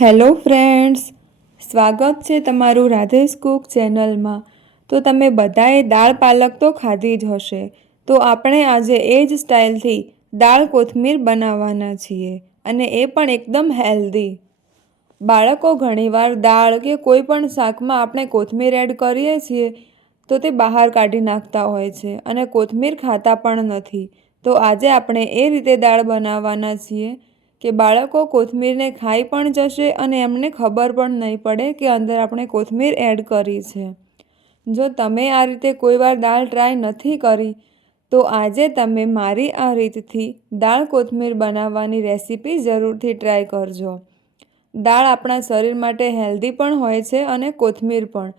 Hello friends, સ્વાગત છે તમારું રાધેશ કુક ચેનલમાં. તો તમે બધાએ દાળ પાલક તો ખાધી જ હશે. તો આપણે આજે એ જ સ્ટાઇલથી દાળ કોથમીર બનાવવાના છીએ અને એ પણ એકદમ હેલ્ધી. બાળકો ઘણીવાર દાળ કે કોઈ પણ શાકમાં આપણે કોથમીર એડ કરીએ છીએ તો તે બહાર કાઢી નાખતા હોય છે અને કોથમીર ખાતા પણ નથી. તો આજે આપણે એ રીતે દાળ બનાવવાના છીએ. કે બાળકો કોથમીરને ખાઈ પણ જશે અને એમને ખબર પણ નહીં પડે કે અંદર આપણે કોથમીર એડ કરી છે. જો તમે આ રીતે કોઈવાર દાળ ટ્રાય નથી કરી, તો આજે તમે મારી આ રીતથી દાળ કોથમીર બનાવવાની રેસીપી જરૂરથી ટ્રાય કરજો. દાળ આપણા શરીર માટે હેલ્ધી પણ હોય છે અને કોથમીર પણ.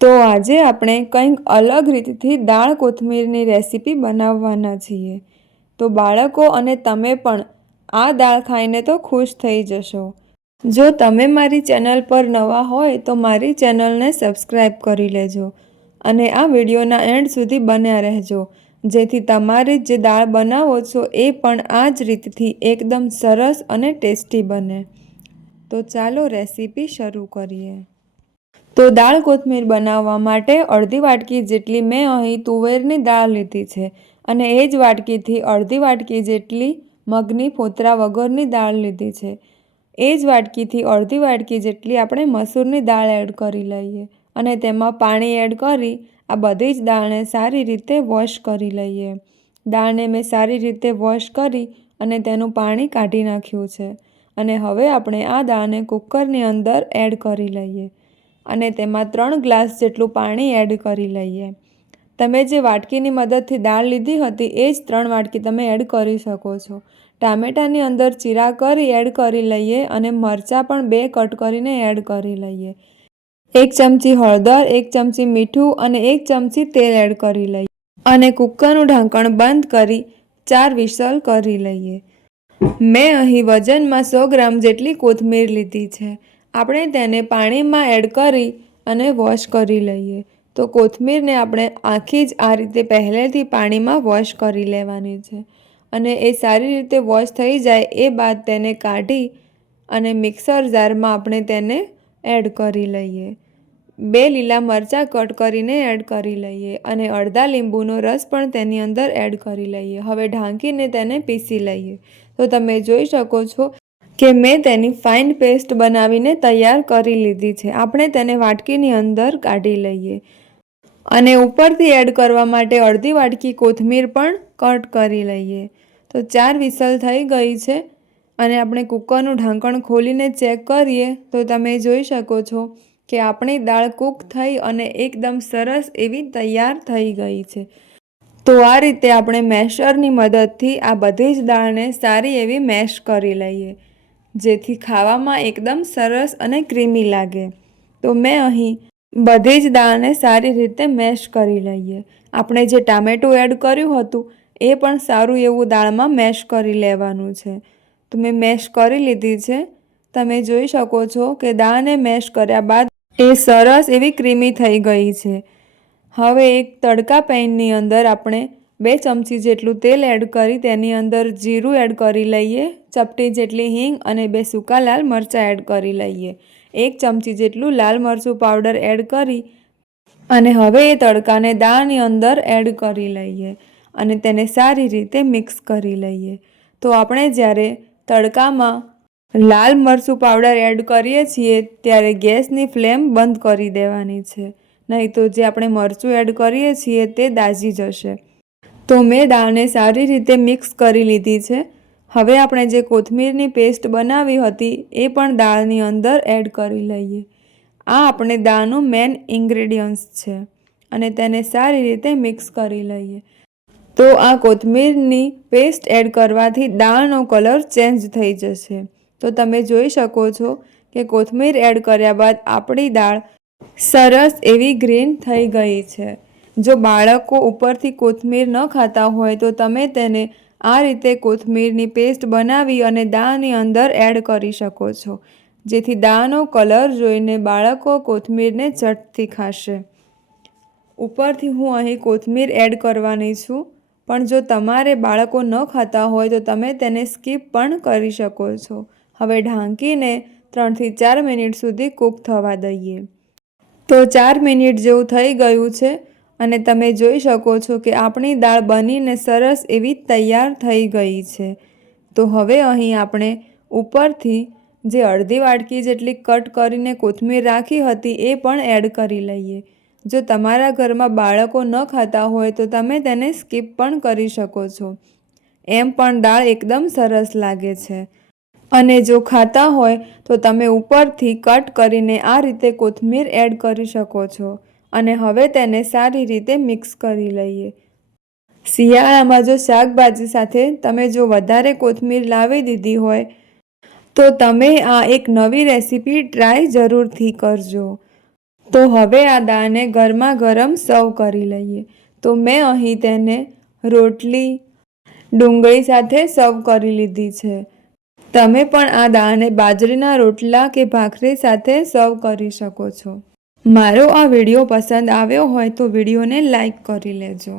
તો આજે આપણે કંઈક અલગ રીતથી દાળ કોથમીરની રેસીપી બનાવવાના છીએ. તો બાળકો અને તમે પણ આ દાળ ખાઈને તો ખુશ થઈ જશો. જો તમે મારી ચેનલ પર નવા હોય તો મારી ચેનલને સબસ્ક્રાઈબ કરી લેજો અને આ વિડીયોના એન્ડ સુધી બન્યા રહેજો. જેથી તમારી જે દાળ બનાવો છો એ પણ આ જ રીતથી એકદમ સરસ અને ટેસ્ટી બને. તો ચાલો રેસીપી શરૂ કરીએ. તો દાળ કોથમીર બનાવવા માટે અડધી વાટકી જેટલી મેં અહીં તુવેરની દાળ લીધી છે અને એ જ વાટકીથી અડધી વાટકી જેટલી મગની ફોતરા વગરની દાળ લીધી છે. એ જ વાટકીથી અડધી વાટકી જેટલી આપણે મસૂરની દાળ એડ કરી લઈએ અને તેમાં પાણી એડ કરી આ બધી જ દાળને સારી રીતે વોશ કરી લઈએ. દાળને મેં સારી રીતે વોશ કરી અને તેનું પાણી કાઢી નાખ્યું છે અને હવે આપણે આ દાળને કુકરની અંદર એડ કરી લઈએ અને તેમાં ત્રણ ગ્લાસ જેટલું પાણી એડ કરી લઈએ. તમે જે વાટકીની મદદથી દાળ લીધી હતી, એ જ ત્રણ વાટકી તમે એડ કરી શકો છો. ટામેટાની અંદર ચીરા કરી એડ કરી લઈએ અને મરચાં પણ બે કટ કરીને એડ કરી લઈએ. એક ચમચી હળદર, એક ચમચી મીઠું અને એક ચમચી તેલ એડ કરી લઈએ. અને કુકરનું ઢાંકણ બંધ કરી ચાર વિસલ કરી લઈએ. મેં અહીં વજનમાં સો ગ્રામ જેટલી કોથમીર લીધી છે. આપણે તેને પાણીમાં એડ કરી અને વોશ કરી લઈએ. તો કોથમીરને આપણે આખી જ આ રીતે પહેલેથી પાણીમાં વોશ કરી લેવાની છે. અને એ સારી રીતે વોશ થઈ જાય એ બાદ તેને કાઢી અને મિક્સર જારમાં આપણે તેને એડ કરી લઈએ. બે લીલા મરચાં કટ કરીને એડ કરી લઈએ અને અડધા લીંબુનો રસ પણ તેની અંદર એડ કરી લઈએ. હવે ઢાંકીને તેને પીસી લઈએ. તો તમે જોઈ શકો છો કે મેં તેની ફાઇન પેસ્ટ બનાવીને તૈયાર કરી લીધી છે. આપણે તેને વાટકીની અંદર કાઢી લઈએ. અને ઉપરથી એડ કરવા માટે અડધી વાટકી કોથમીર પણ કટ કરી લઈએ. તો ચાર વિસલ થઈ ગઈ છે અને આપણે કુકરનું ઢાંકણ ખોલીને ચેક કરીએ તો તમે જોઈ શકો છો કે આપણી દાળ કૂક થઈ અને એકદમ સરસ એવી તૈયાર થઈ ગઈ છે. તો આ રીતે આપણે મેશરની મદદથી આ બધી જ દાળને સારી એવી મેશ કરી લઈએ, જેથી ખાવામાં એકદમ સરસ અને ક્રીમી લાગે. તો મેં અહીં બધી જ દાળને સારી રીતે મેશ કરી લઈએ. આપણે જે ટામેટું એડ કર્યું હતું, એ પણ સારું એવું દાળમાં મેશ કરી લેવાનું છે. તો મેં મેશ કરી લીધી છે. તમે જોઈ શકો છો કે દાળને મેશ કર્યા બાદ એ સરસ એવી ક્રીમી થઈ ગઈ છે. હવે એક તડકા પેનની અંદર આપણે બે ચમચી જેટલું તેલ એડ કરી તેની અંદર જીરું એડ કરી લઈએ, ચપટી જેટલી હિંગ અને બે સૂકા લાલ મરચાં એડ કરી લઈએ. એક ચમચી જેટલું લાલ મરચું પાવડર એડ કરી અને હવે એ તડકાને દાળની અંદર એડ કરી લઈએ અને તેને સારી રીતે મિક્સ કરી લઈએ. તો આપણે જ્યારે તડકામાં લાલ મરચું પાવડર એડ કરીએ છીએ ત્યારે ગેસની ફ્લેમ બંધ કરી દેવાની છે. નહીં તો જે આપણે મરચું એડ કરીએ છીએ તે દાઝી જશે. તો મેં દાળને સારી રીતે મિક્સ કરી લીધી છે. હવે આપણે જે કોથમીરની પેસ્ટ બનાવી હતી, એ પણ દાળની અંદર એડ કરી લઈએ. આ આપણે દાળનું મેન ઇન્ગ્રેડિયન્ટ્સ છે અને તેને સારી રીતે મિક્સ કરી લઈએ. તો આ કોથમીરની પેસ્ટ એડ કરવાથી દાળનો કલર ચેન્જ થઈ જશે. તો તમે જોઈ શકો છો કે કોથમીર એડ કર્યા બાદ આપણી દાળ સરસ એવી ગ્રીન થઈ ગઈ છે. જો બાળકો ઉપરથી કોથમીર ન ખાતા હોય તો તમે તેને આ રીતે કોથમીરની પેસ્ટ બનાવી અને દાની અંદર એડ કરી શકો છો. જેથી દાનો કલર જોઈને બાળકો કોથમીરને ચટથી ખાશે. ઉપરથી હું અહીં કોથમીર એડ કરવાની છું. પણ જો તમારે બાળકો ન ખાતા હોય તો તમે તેને સ્કીપ પણ કરી શકો છો. હવે ઢાંકીને ત્રણથી ચાર મિનિટ સુધી કૂક થવા દઈએ. તો ચાર મિનિટ જેવું થઈ ગયું છે. અને તમે જોઈ શકો છો કે આપણી દાળ બનીને સરસ એવી તૈયાર થઈ ગઈ છે. તો હવે અહીં આપણે ઉપરથી જે અડધી વાટકી જેટલી કટ કરીને કોથમીર રાખી હતી એ પણ એડ કરી લઈએ. જો તમારા ઘરમાં બાળકો ન ખાતા હોય તો તમે તેને સ્કીપ પણ કરી શકો છો. એમ પણ દાળ એકદમ સરસ લાગે છે. અને જો ખાતા હોય તો તમે ઉપરથી કટ કરીને આ રીતે કોથમીર એડ કરી શકો છો. અને હવે તેને સારી રીતે મિક્સ કરી લઈએ. શિયાળામાં જો શાકભાજી સાથે તમે જો વધારે કોથમીર લાવી દીધી હોય, તો તમે આ એક નવી રેસીપી ટ્રાય જરૂરથી કરજો. તો હવે આ દાળને ગરમા ગરમ સર્વ કરી લઈએ. તો મેં અહીં તેને રોટલી, ડુંગળી સાથે સર્વ કરી લીધી છે. તમે પણ આ દાળને બાજરીના રોટલા કે ભાખરી સાથે સર્વ કરી શકો છો. મારો આ વીડિયો પસંદ આવ્યો હોય તો વિડીયોને લાઈક કરી લેજો.